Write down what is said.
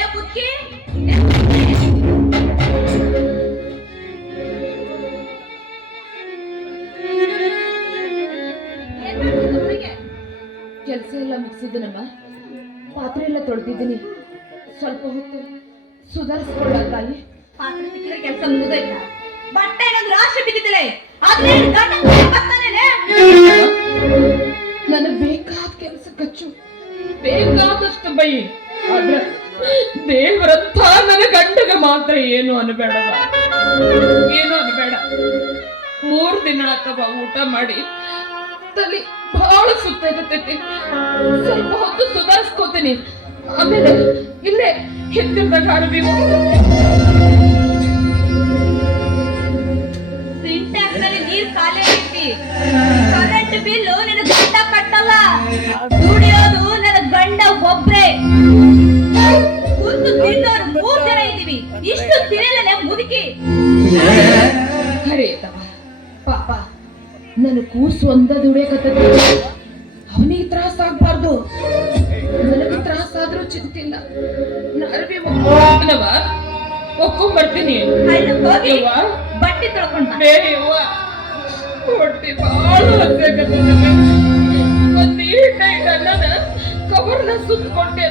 ಏ ಬುಕ್ಕಿ ಕೆಲಸ ಎಲ್ಲ ಮುಗಿಸಿದ್ದೀನಮ್ಮ. ಪಾತ್ರೆ ಎಲ್ಲ ತೊಳೆದಿದ್ದೀನಿ. ಸ್ವಲ್ಪ ಹೊತ್ತು ಸುಧಾರಿಸ್ಕೊಳ್ಳ ತಾಯಿ. ಪಾತ್ರೆ ತಿಕ್ಕಿದ್ರೆ ಕೆಲಸ ಮುಗಿದೋಯ್ತಾ? ಬಟ್ಟೆ ಏನಾದ್ರು ರಾಶಿ ಬರ್ತಾನೇನೆ ನನಗೆ ಬೇಕಾದ ಕೆಲಸ ಕಚ್ಚು. ಬೇಕಾದಷ್ಟು ಬೈ. ಆದ್ರೆ ದೇವರಂತ ನನ್ನ ಗಂಡಗ ಮಾತ್ರ ಏನು ಅನ್ಬೇಡ ಏನು ಅನ್ಬೇಡ. ಮೂರ್ ದಿನ ಅಥವಾ ಊಟ ಮಾಡಿ, ತಲೆ ಬಹಳ ಸುತ್ತ ಇರುತ್ತೈತಿ ಸ್ವಲ್ಪ ಹೊತ್ತು ಸುಧಾರಿಸ್ಕೋತೀನಿ. ಆಮೇಲೆ ಇಲ್ಲೇ ಸಿಂಟ್ಯಾಕ್ಸ್ನಲ್ಲಿ ನೀರ್ ಖಾಲಿ ಐತಿ. ಕರೆಂಟ್ ಬಿಲ್ಲು ನಿನಗೆ ಗಂಡ ಕಟ್ಟಲ್ಲ. ದುಡಿಯೋದು ನನ್ನ ಗಂಡ ಒಬ್ರೇ. ಮುದುಕಿ ಖರೆ ತಮ್ಮ. ಪಾಪ ನನ್ನ ಕೂಸು ಒಂದ ದುಡಿಯಕತ್ತೈತಿ ಅವನಿಗೆ ತ್ರಾಸ ಆಗ್ಬಾರ್ದು. ನನಗೆ ತ್ರಾಸ ಆದ್ರೂ ಚಿಂತಿಲ್ಲ. ನಾರ್ವಿ ಒಪ್ಕೊಂಬ ಒಕ್ಕೊಂಡ್ ಬರ್ತೀನಿ ಬಟ್ಟೆ ತೊಳ್ಕೊಂಡ್. ಹೊಟ್ಟಿ ನಂಗೆ. ಒಂದ್ ನೀರ್ ಟೈಟ್ ಅನ್ನದ ಕವರ್ನ ಸುತ್ತಕೊಂಡೆ